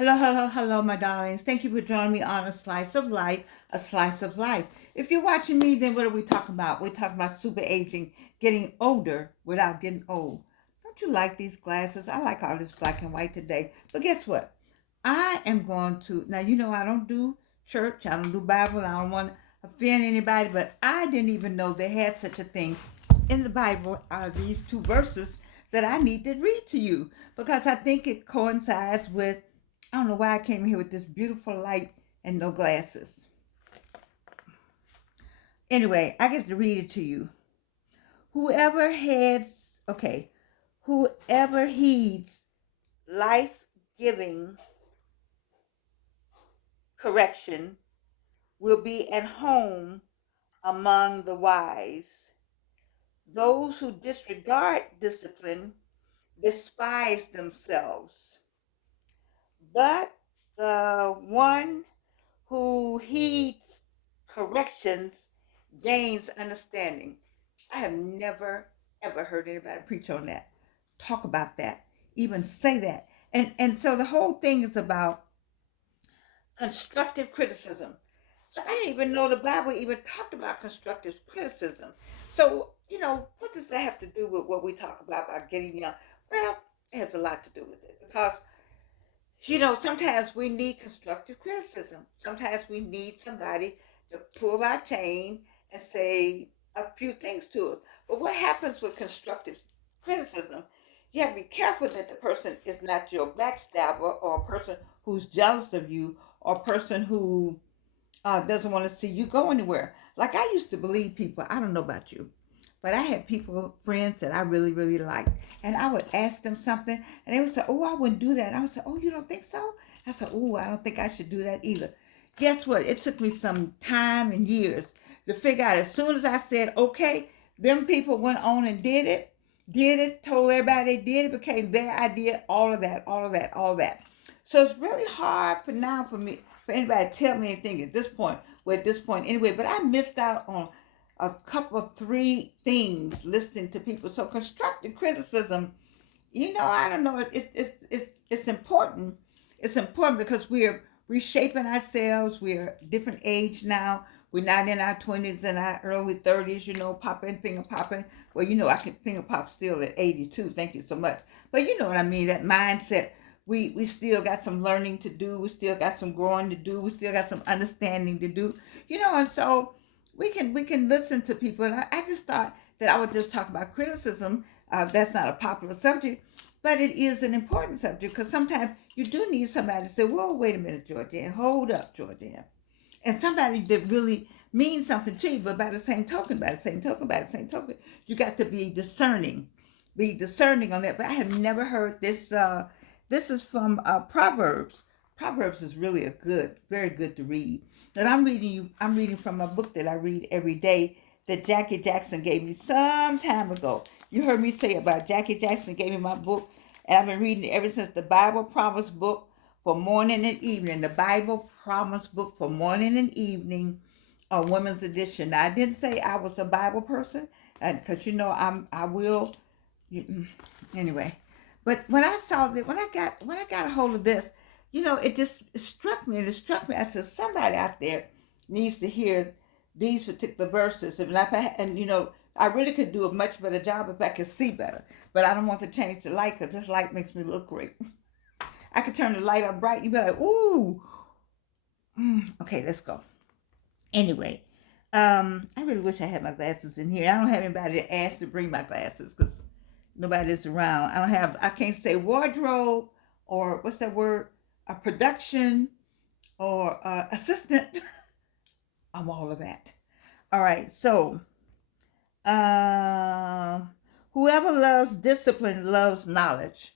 Hello, hello, hello, my darlings. Thank you for joining me on A Slice of Life, A Slice of Life. If you're watching me, then what are we talking about? We're talking about super aging, getting older without getting old. Don't you like these glasses? I like all this black and white today. But guess what? I am going to, now you know I don't do church, I don't do Bible, I don't want to offend anybody, but I didn't even know they had such a thing in the Bible, these two verses that I need to read to you because I think it coincides with, I don't know why I came here with this beautiful light and no glasses. Anyway, I get to read it to you. Whoever heads, okay, whoever heeds life giving correction will be at home among the wise. Those who disregard discipline despise themselves, but the one who heeds corrections gains understanding. I have never ever heard anybody preach on that, talk about that, even say that. And so the whole thing is about constructive criticism. So I didn't even know the Bible even talked about constructive criticism. So, what does that have to do with what we talk about getting young? Well, it has a lot to do with it because, sometimes we need constructive criticism. Sometimes we need somebody to pull our chain and say a few things to us. But what happens with constructive criticism? You have to be careful that the person is not your backstabber or a person who's jealous of you or a person who doesn't want to see you go anywhere. Like I used to believe people, I don't know about you, but I had people, friends that I really, really liked. And I would ask them something and they would say, oh, I wouldn't do that. And I would say, oh, you don't think so? I said, oh, I don't think I should do that either. Guess what? It took me some time and years to figure out. As soon as I said, okay, them people went on and did it, told everybody they did it, became their idea, all of that, all of that, all of that. So it's really hard for now for me, for anybody to tell me anything at this point, well, at this point anyway, but I missed out on a couple of three things listening to people. So constructive criticism, I don't know, it's important. It's important because we're reshaping ourselves. We're different age now. We're not in our 20s and our early 30s, popping, finger popping. Well, I can finger pop still at 82. Thank you so much. But you know what I mean, that mindset. We still got some learning to do. We still got some growing to do. We still got some understanding to do. And so we can listen to people. And I just thought that I would just talk about criticism. That's not a popular subject, but it is an important subject because sometimes you do need somebody to say, "Whoa, wait a minute, Georgia, hold up, Georgia," and somebody that really means something to you. But by the same token, you got to be discerning on that. But I have never heard this. This is from Proverbs. Proverbs is really very good to read. And I'm reading from a book that I read every day that Jackie Jackson gave me some time ago. You heard me say about Jackie Jackson gave me my book, and I've been reading it ever since the Bible Promise book for morning and evening. The Bible Promise book for morning and evening, a women's edition. Now, I didn't say I was a Bible person, because I will. Anyway, but when I saw that, when I got a hold of this, it struck me. And it struck me. I said, somebody out there needs to hear these particular verses. I really could do a much better job if I could see better. But I don't want to change the light because this light makes me look great. I could turn the light up bright. You'd be like, ooh. Okay, let's go. Anyway, I really wish I had my glasses in here. I don't have anybody to ask to bring my glasses because nobody's around. I can't say wardrobe or what's that word? A production or assistant. I'm all of that. All right, so uh, whoever loves discipline loves knowledge.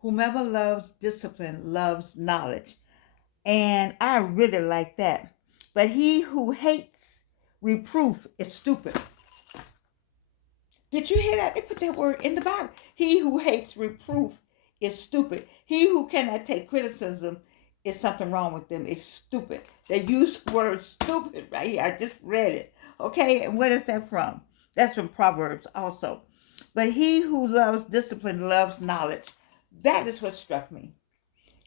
Whomever loves discipline loves knowledge. And I really like that. But he who hates reproof is stupid. Did you hear that? They put that word in the Bible. He who hates reproof is stupid. He who cannot take criticism is something wrong with them. It's stupid. They use the word stupid right here. I just read it. Okay, and where is that from? That's from Proverbs also. But he who loves discipline loves knowledge. That is what struck me.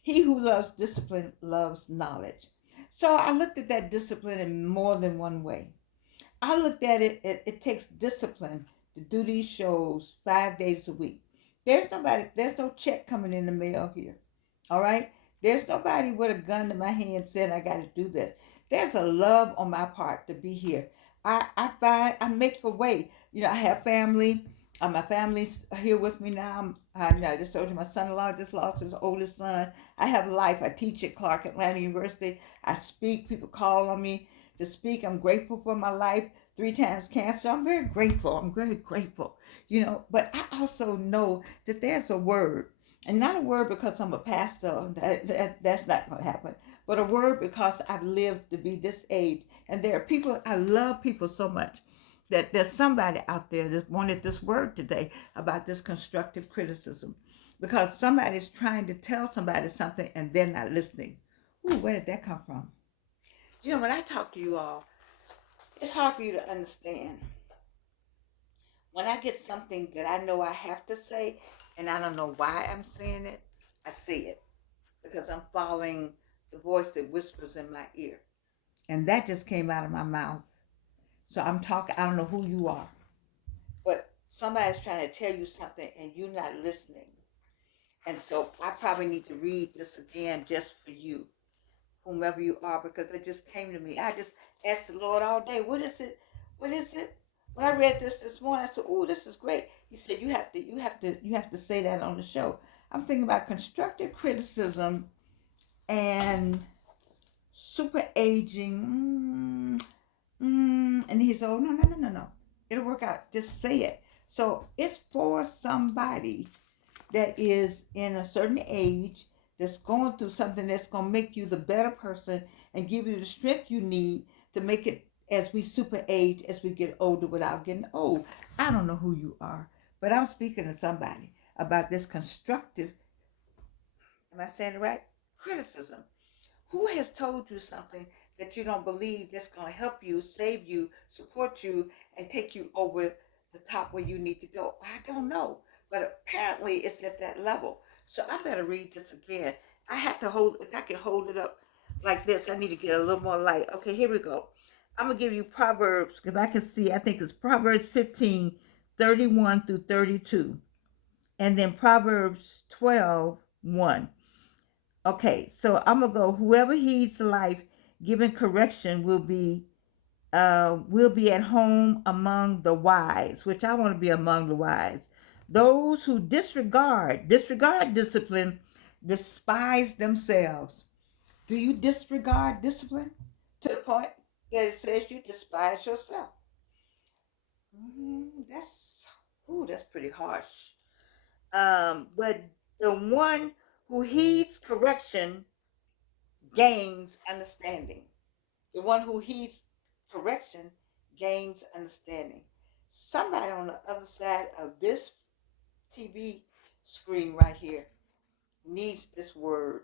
He who loves discipline loves knowledge. So I looked at that discipline in more than one way. I looked at it, it takes discipline to do these shows 5 days a week. There's no check coming in the mail here. All right? There's nobody with a gun to my hand saying I got to do this. There's a love on my part to be here. I make a way. I have family. My family's here with me now. I just told you my son-in-law just lost his oldest son. I have life. I teach at Clark Atlanta University. I speak. People call on me to speak. I'm grateful for my life. 3 times cancer. I'm very grateful. I'm very grateful. But I also know that there's a word, and not a word because I'm a pastor. That's not going to happen. But a word because I've lived to be this age, and there are people. I love people so much that there's somebody out there that wanted this word today about this constructive criticism, because somebody's trying to tell somebody something and they're not listening. Ooh, where did that come from? When I talk to you all, it's hard for you to understand. When I get something that I know I have to say and I don't know why I'm saying it, I say it because I'm following the voice that whispers in my ear. And that just came out of my mouth. So I'm talking, I don't know who you are, but somebody's trying to tell you something and you're not listening. And so I probably need to read this again just for you, whomever you are, because it just came to me. I just asked the Lord all day, what is it? What is it? When I read this morning, I said, "Oh, this is great." He said, you have to say that on the show." I'm thinking about constructive criticism and super aging. And he said, "Oh, no, no, no, no, no. It'll work out. Just say it." So it's for somebody that is in a certain age, that's going through something that's going to make you the better person and give you the strength you need to make it as we super age, as we get older without getting old. I don't know who you are, but I'm speaking to somebody about this constructive, am I saying it right? Criticism. Who has told you something that you don't believe that's going to help you, save you, support you, and take you over the top where you need to go? I don't know. But apparently it's at that level. So I better read this again. I have to hold, if I can hold it up like this, I need to get a little more light. Okay, here we go. I'm going to give you Proverbs, if I can see, I think it's Proverbs 15, 31 through 32. And then Proverbs 12, 1. Okay, so I'm gonna go. Whoever heeds life, giving correction will be at home among the wise, which I want to be among the wise. Those who disregard discipline, despise themselves. Do you disregard discipline to the point that it says you despise yourself? That's that's pretty harsh. But the one who heeds correction gains understanding. The one who heeds correction gains understanding. Somebody on the other side of this TV screen right here needs this word,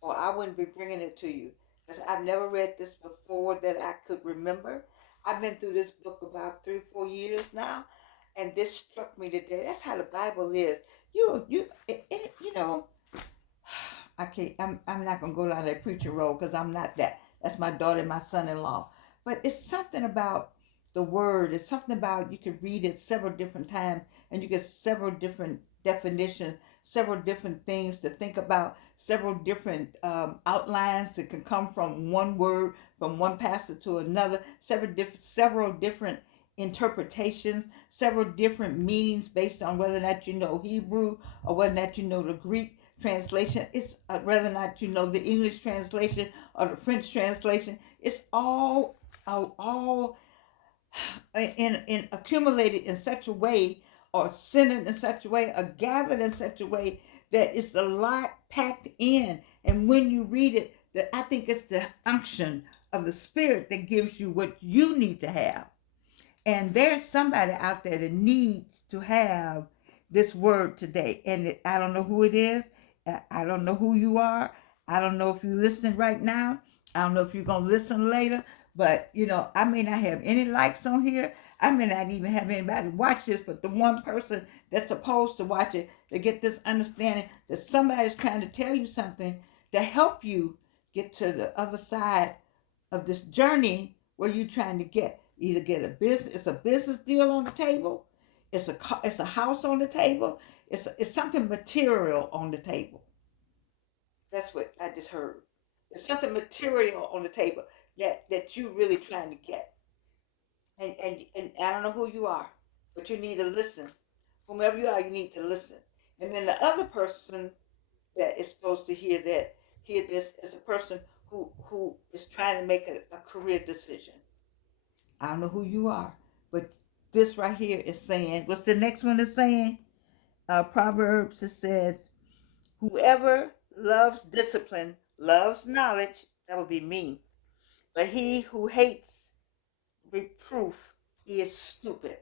or I wouldn't be bringing it to you because I've never read this before that I could remember. I've been through this book about 3 or 4 years now, and this struck me today. That's how the Bible is. You know, I can't. I'm not gonna go down that preacher road because I'm not that. That's my daughter and my son-in-law. But it's something about the word. It's something about you can read it several different times and you get several different definitions, several different things to think about, several different outlines that can come from one word, from one pastor to another, several different interpretations, several different meanings based on whether or not you know Hebrew or whether or not you know the Greek translation. It's whether or not you know the English translation or the French translation. It's all in accumulated in such a way, or centered in such a way, or gathered in such a way that it's a lot packed in. And when you read it, that I think it's the unction of the Spirit that gives you what you need to have. And there's somebody out there that needs to have this word today. And I don't know who it is. I don't know who you are. I don't know if you're listening right now. I don't know if you're going to listen later. But, I may not have any likes on here. I may not even have anybody watch this, but the one person that's supposed to watch it to get this understanding that somebody's trying to tell you something to help you get to the other side of this journey where you're trying to get. Either get a business, it's a business deal on the table, it's a house on the table, it's something material on the table. That's what I just heard. There's something material on the table that you really trying to get. And I don't know who you are, but you need to listen. Whomever you are, you need to listen. And then the other person that is supposed to hear this is a person who is trying to make a career decision. I don't know who you are, but this right here is saying, what's the next one is saying? Proverbs, it says, whoever loves discipline loves knowledge. That would be me. But he who hates reproof is stupid.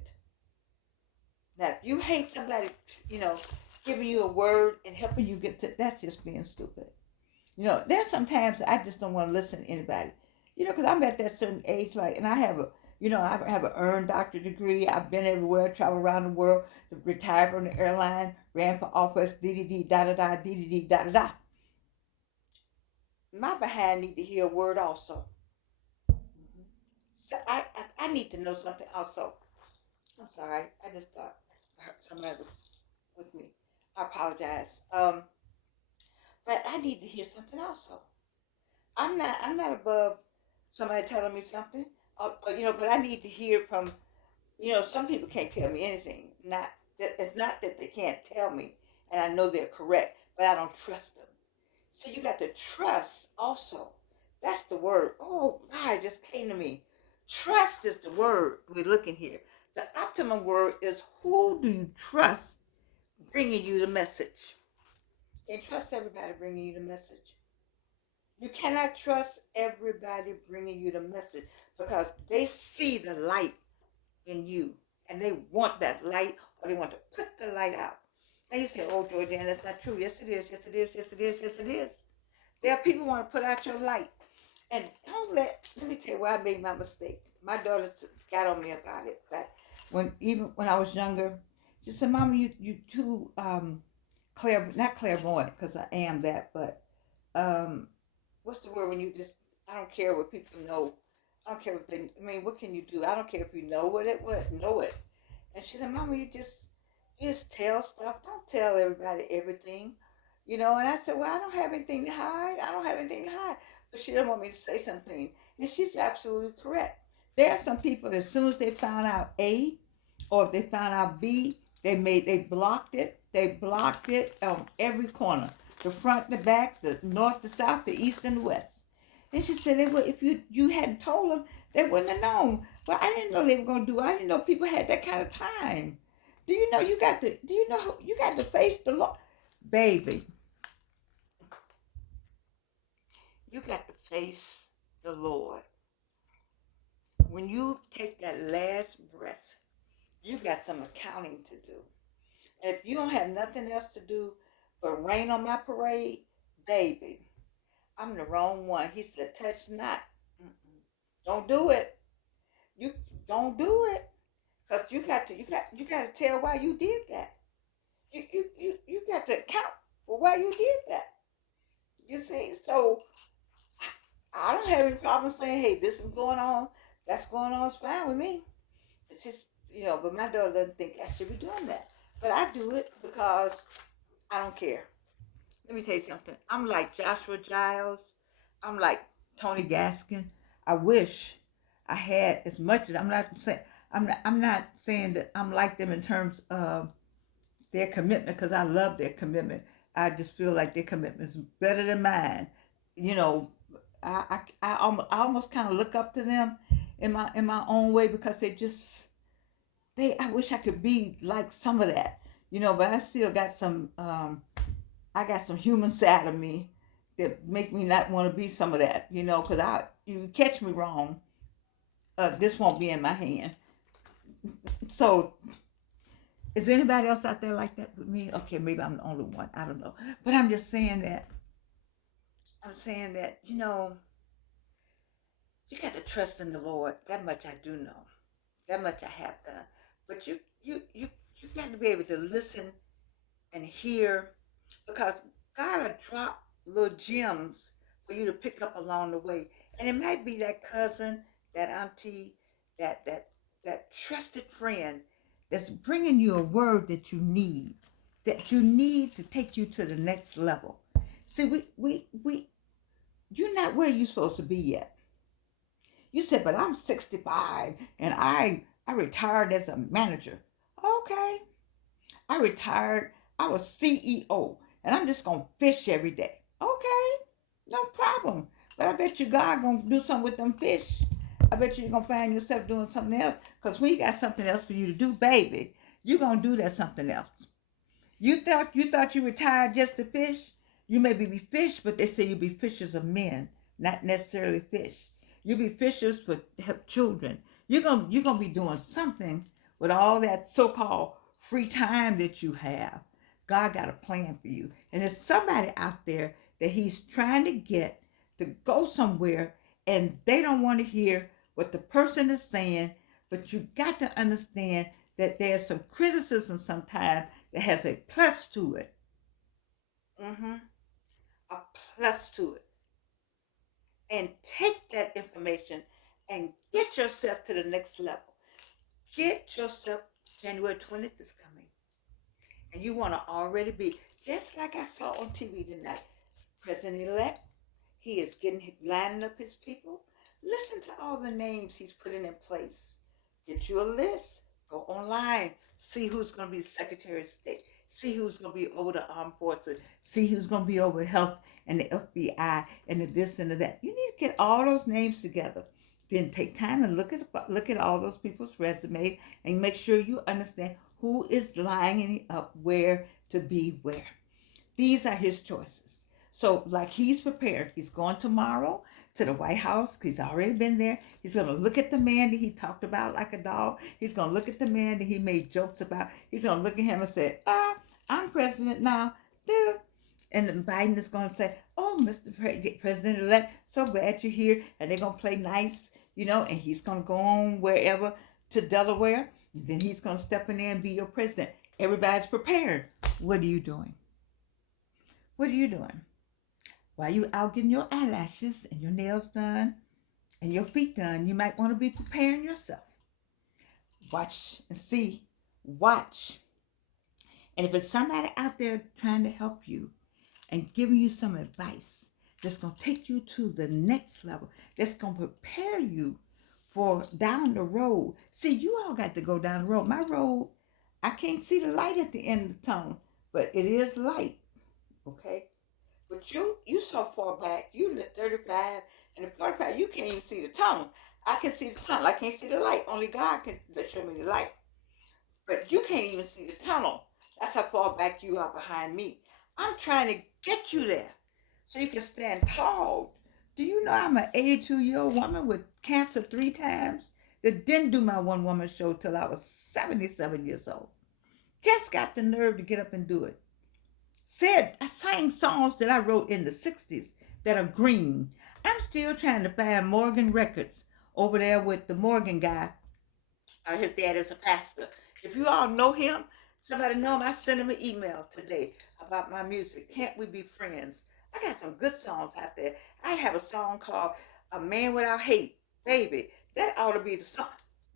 Now, if you hate somebody, you know, giving you a word and helping you get to, that's just being stupid. There's sometimes I just don't want to listen to anybody. Because I'm at that certain age, like, and I have I have an earned doctorate degree. I've been everywhere, traveled around the world, retired from the airline, ran for office, DDD, da da da, DDD, da da da. My behind need to hear a word also. So I need to know something also. I'm sorry. I just thought I heard somebody was with me. I apologize. But I need to hear something also. I'm not above somebody telling me something. But I need to hear from, some people can't tell me anything. Not that it's not that they can't tell me, and I know they're correct, but I don't trust them. So you got to trust also. That's the word. Oh, God, it just came to me. Trust is the word we're looking here. The optimum word is who do you trust bringing you the message? You can't trust everybody bringing you the message. You cannot trust everybody bringing you the message because they see the light in you and they want that light or they want to put the light out. And you say, oh, Jordan, that's not true. Yes, it is. Yes, it is. Yes, it is. Yes, it is. There are people who want to put out your light. And let me tell you where I made my mistake. My daughter got on me about it. But even when I was younger, she said, Mama, you too not clairvoyant, because I am that, but um, what's the word when you just, I don't care what people know. I don't care what they, I mean, what can you do? I don't care if you know know it. And she said, Mama, you just tell stuff. Don't tell everybody everything. And I said, well, I don't have anything to hide. I don't have anything to hide. But she didn't want me to say something. And she's absolutely correct. There are some people, as soon as they found out A, or if they found out B, they blocked it. They blocked it on every corner. The front, the back, the north, the south, the east, and the west. And she said, if you hadn't told them, they wouldn't have known. But I didn't know they were going to do it. I didn't know people had that kind of time. Do you know you got to face the law? Baby, you got to face the Lord. When you take that last breath, you got some accounting to do. And if you don't have nothing else to do but rain on my parade, baby, I'm the wrong one. He said, touch not. Mm-mm. Don't do it. You don't do it. Cause you got to tell why you did that. You got to account for why you did that. You see, so I don't have any problem saying, hey, this is going on, that's going on, it's fine with me. It's just, but my daughter doesn't think I should be doing that. But I do it because I don't care. Let me tell you something. I'm like Joshua Giles. I'm like Tony Gaskin. I wish I had as much as I'm not saying that I'm like them in terms of their commitment, because I love their commitment. I just feel like their commitment is better than mine. You know, I almost kind of look up to them in my own way, because I wish I could be like some of that. But I still got some I got some human side of me that make me not want to be some of that. Because you catch me wrong, this won't be in my hand. So is anybody else out there like that with me? Okay, maybe I'm the only one. I don't know. But I'm saying that, you got to trust in the Lord. That much I do know. That much I have done. But you got to be able to listen and hear, because God will drop little gems for you to pick up along the way. And it might be that cousin, that auntie, that that that trusted friend that's bringing you a word that you need to take you to the next level. See, we you're not where you're supposed to be yet. You said, but I'm 65 and I retired as a manager. Okay. I retired. I was CEO and I'm just gonna fish every day. Okay, no problem. But I bet you God gonna do something with them fish. I bet you're gonna find yourself doing something else. Cause we got something else for you to do, baby. You gonna do that something else. You thought you retired just to fish? You maybe be fish, but they say you be fishers of men, not necessarily fish. You be fishers for help children. You're gonna be doing something with all that so-called free time that you have. God got a plan for you. And there's somebody out there that he's trying to get to go somewhere and they don't want to hear what the person is saying, but you got to understand that there's some criticism sometimes that has a plus to it. Mm-hmm. A plus to it. And take that information and get yourself to the next level. Get yourself, January 20th is coming. And you want to already be, just like I saw on TV tonight, President elect, he is lining up his people. Listen to all the names he's putting in place. Get you a list. Go online. See who's going to be Secretary of State. See who's going to be over the armed forces. See who's going to be over health and the FBI and the this and the that. You need to get all those names together. Then take time and look at all those people's resumes and make sure you understand who is lining up where to be where. These are his choices. So, like, he's prepared. He's going tomorrow to the White House. He's already been there. He's going to look at the man that he talked about like a dog. He's going to look at the man that he made jokes about. He's going to look at him and say, I'm president now. Dude. And Biden is going to say, oh, Mr. President-elect, so glad you're here. And they're going to play nice, and he's going to go on wherever to Delaware. And then he's going to step in there and be your president. Everybody's prepared. What are you doing? What are you doing? While you out getting your eyelashes and your nails done and your feet done, you might want to be preparing yourself. Watch and see. Watch. And if it's somebody out there trying to help you and giving you some advice that's going to take you to the next level, that's going to prepare you for down the road. See, you all got to go down the road. My road, I can't see the light at the end of the tunnel, but it is light. Okay? But you so far back, you live 35 and the 45, you can't even see the tunnel. I can see the tunnel. I can't see the light. Only God can show me the light. But you can't even see the tunnel. That's how far back you are behind me. I'm trying to get you there so you can stand tall. Do you know I'm an 82-year-old woman with cancer 3 times that didn't do my one woman show till I was 77 years old? Just got the nerve to get up and do it. I sang songs that I wrote in the 60s that are green. I'm still trying to find Morgan Records over there with the Morgan guy. His dad is a pastor. If you all know him, somebody know him, I sent him an email today about my music. Can't we be friends? I got some good songs out there. I have a song called A Man Without Hate. Baby, that ought to be the song.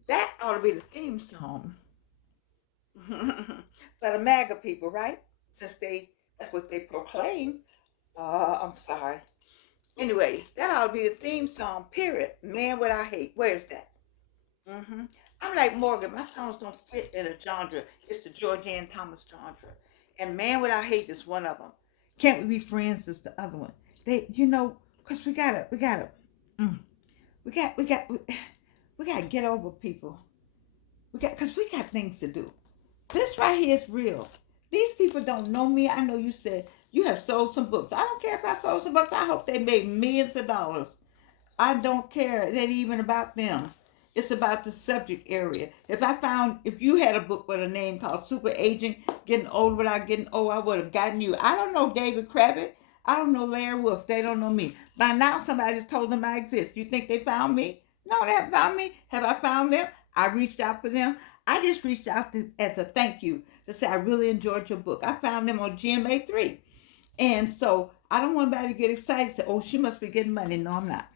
That ought to be the theme song. For the MAGA people, right? Since that's what they proclaim. I'm sorry. Anyway, that ought to be the theme song, period. Man Without Hate. Where's that? Mm-hmm. I'm like Morgan. My songs don't fit in a genre. It's the Georgianne Thomas genre. And Man Without Hate is one of them. Can't We Be Friends is the other one. Because we gotta, mm, we gotta get over people. Because we got things to do. This right here is real. These people don't know me. I know you said you have sold some books. I don't care if I sold some books. I hope they made millions of dollars. I don't care. It ain't even about them. It's about the subject area. If you had a book with a name called Super Aging, Getting Old Without Getting Old, I would have gotten you. I don't know David Kravitz. I don't know Larry Wolf. They don't know me. By now, somebody's told them I exist. You think they found me? No, they haven't found me. Have I found them? I reached out for them. I just reached out as a thank you to say I really enjoyed your book. I found them on GMA3. And so I don't want anybody to get excited and say, oh, she must be getting money. No, I'm not.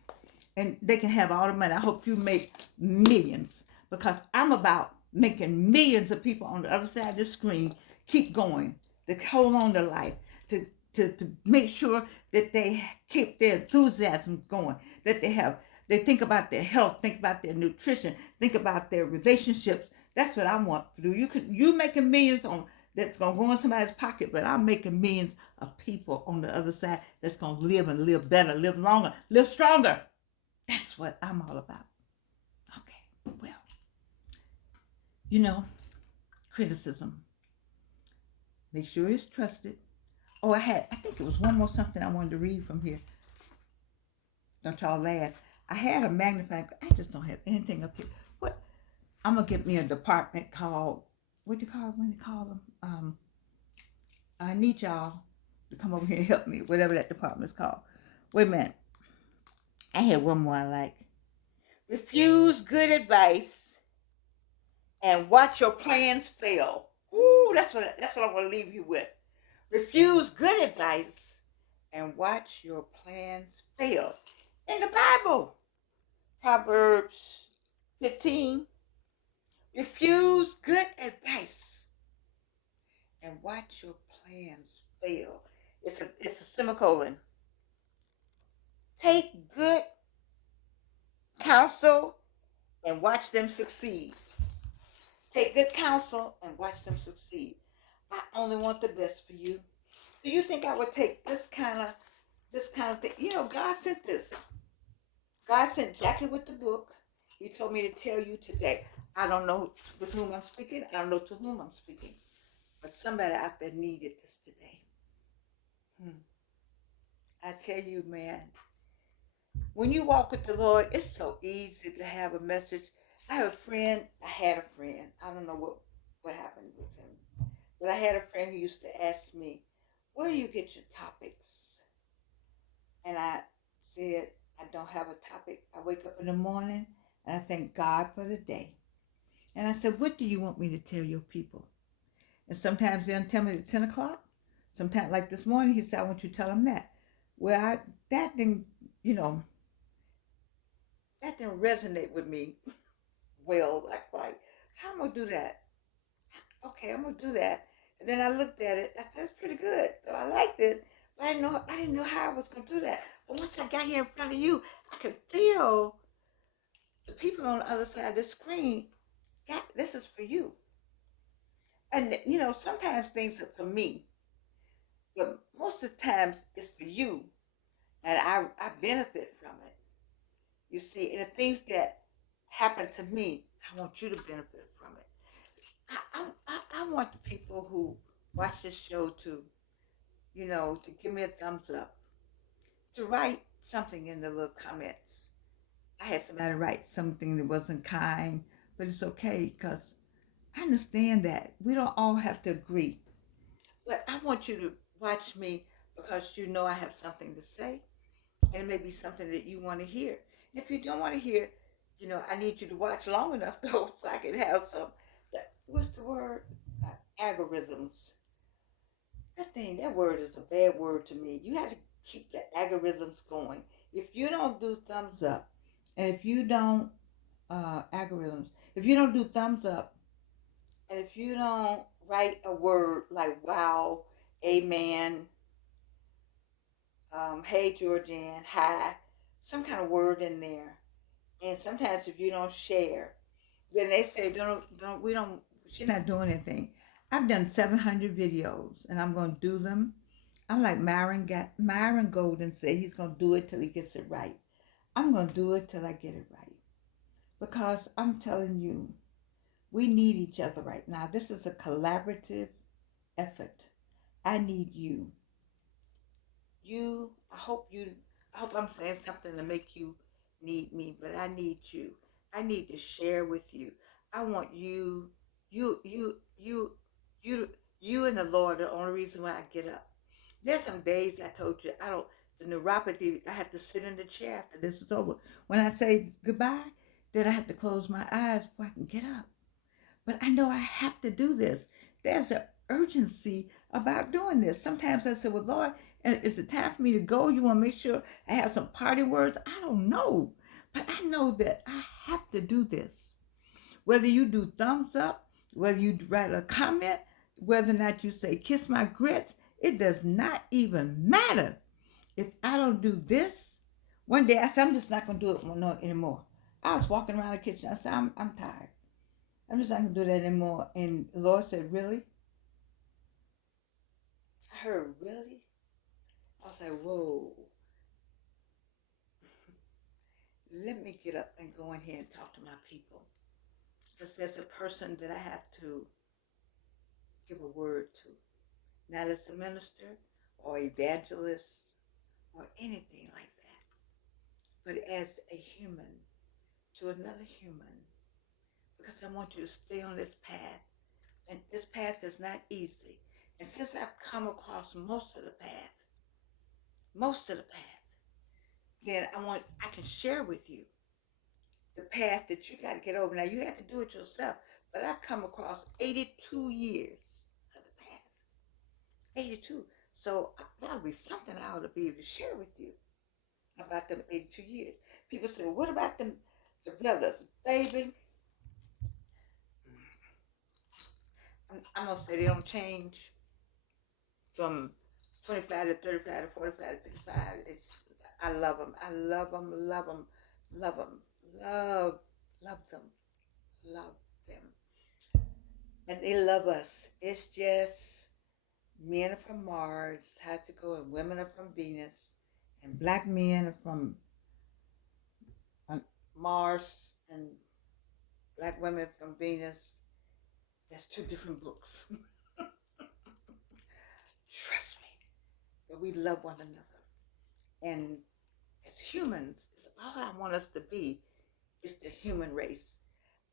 And they can have all the money. I hope you make millions because I'm about making millions of people on the other side of the screen keep going, to hold on to life, to make sure that they keep their enthusiasm going, that they think about their health, think about their nutrition, think about their relationships. That's what I want to do. You making millions on that's gonna go in somebody's pocket, but I'm making millions of people on the other side that's gonna live and live better, live longer, live stronger. That's what I'm all about. Okay, well, you know, criticism. Make sure it's trusted. Oh, I think it was one more something I wanted to read from here. Don't y'all laugh. I had a magnifying, I just don't have anything up here. What? I'm gonna get me a department called, what do you call it when you call them? I need y'all to come over here and help me, whatever that department's called. Wait a minute. I had one more I like. Refuse good advice and watch your plans fail. Ooh, that's what I want to leave you with. Refuse good advice and watch your plans fail. In the Bible, Proverbs 15, refuse good advice and watch your plans fail. It's a semicolon. Take good counsel and watch them succeed. Take good counsel and watch them succeed. I only want the best for you. Do you think I would take this kind of thing? You know, God sent this. God sent Jackie with the book. He told me to tell you today. I don't know with whom I'm speaking. I don't know to whom I'm speaking. But somebody out there needed this today. Hmm. I tell you, man, when you walk with the Lord, it's so easy to have a message. I have a friend. I had a friend. I don't know what happened with him, but I had a friend who used to ask me, "Where do you get your topics?" And I said, "I don't have a topic. I wake up in the morning and I thank God for the day." And I said, "What do you want me to tell your people?" And sometimes they'll tell me at 10 o'clock. Sometimes, like this morning, he said, "I want you to tell them that." Well, that didn't, you know, that didn't resonate with me well. Like, how am I gonna do that? Okay, I'm gonna do that. And then I looked at it. I said, "It's pretty good." So I liked it, but I didn't know how I was gonna do that. But once I got here in front of you, I could feel the people on the other side of the screen. God, this is for you. And sometimes things are for me, but most of the times it's for you, and I benefit from it. You see, and the things that happen to me, I want you to benefit from it. I want the people who watch this show to give me a thumbs up, to write something in the little comments. I had somebody write something that wasn't kind, but it's okay because I understand that we don't all have to agree. But I want you to watch me because I have something to say, and it may be something that you want to hear. If you don't want to hear, I need you to watch long enough though, so I can have some. What's the word? Algorithms. That word is a bad word to me. You have to keep the algorithms going. If you don't do thumbs up, and if you don't algorithms, if you don't do thumbs up, and if you don't write a word like wow, amen, hey Georgianne, hi, some kind of word in there. And sometimes if you don't share, then they say don't we don't she's not doing anything. I've done 700 videos and I'm going to do them. I'm like Myron Golden said he's going to do it till he gets it right. I'm going to do it till I get it right. Because I'm telling you, we need each other right now. This is a collaborative effort. I need you. You, I hope I'm saying something to make you need me, but I need you. I need to share with you. I want you, you, you, you, you and the Lord are the only reason why I get up. There's some days I told you the neuropathy, I have to sit in the chair after this is over. When I say goodbye, then I have to close my eyes before I can get up. But I know I have to do this. There's an urgency about doing this. Sometimes I say, well, Lord, is it time for me to go? You want to make sure I have some party words? I don't know. But I know that I have to do this. Whether you do thumbs up, whether you write a comment, whether or not you say kiss my grits, it does not even matter. If I don't do this, one day I said, I'm just not going to do it no anymore. I was walking around the kitchen. I said, I'm tired. I'm just not going to do that anymore. And the Lord said, really? I heard, really? I was like, whoa, let me get up and go in here and talk to my people. Because there's a person that I have to give a word to. Not as a minister or evangelist or anything like that, but as a human to another human. Because I want you to stay on this path. And this path is not easy. And since I've come across most of the path, then I can share with you the path that you got to get over. Now you have to do it yourself, but I've come across 82 years of the path. 82. So that'll be something I ought to be able to share with you about them 82 years. People say, well, what about them, the brothers? Baby, I'm going to say they don't change from 25 to 35 to 45 to 55. I love them. I love them, love them, love them, love them, love them. And they love us. It's just men are from Mars, had to go, and women are from Venus, and black men are from Mars, and black women from Venus. That's two different books. Trust me. But we love one another. And as humans, it's all I want us to be is the human race.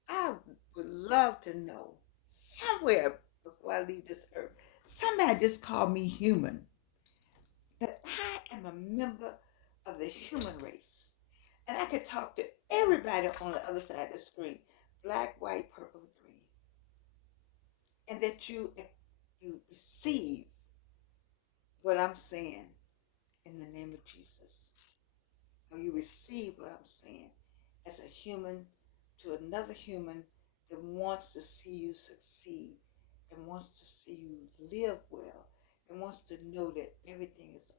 I would love to know somewhere before I leave this earth, somebody just called me human, that I am a member of the human race. And I could talk to everybody on the other side of the screen, black, white, purple, and green. And that you receive what I'm saying in the name of Jesus. Or you receive what I'm saying as a human to another human that wants to see you succeed and wants to see you live well and wants to know that everything is